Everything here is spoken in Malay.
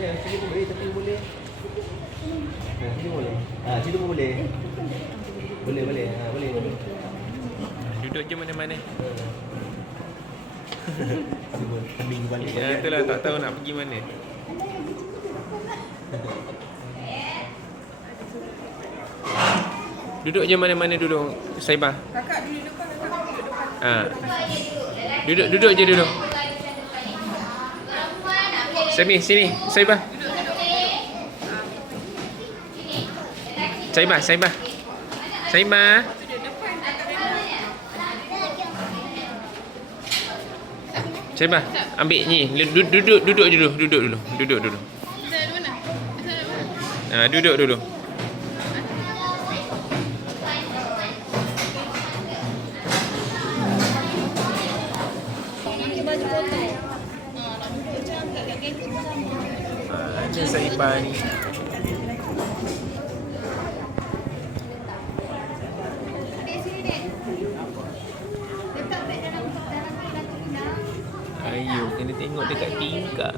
Ya, sini pun boleh, tapi boleh. Sini boleh. Situ pun boleh. Boleh, boleh. Boleh. Duduk je mana-mana. Cuma hening balik. Ya, itulah tak tahu nak pergi mana. Duduk je mana-mana duduk, Saibah. Kakak duduk depan, kakak duduk depan. Duduk je duduk. Sini, Saibah. Saibah. Saibah. Saibah, ambil ni. Duduk je dulu. Duduk dulu. Duduk dulu. Mana Saibah ni? Ayo, kena tengok dekat tingkap.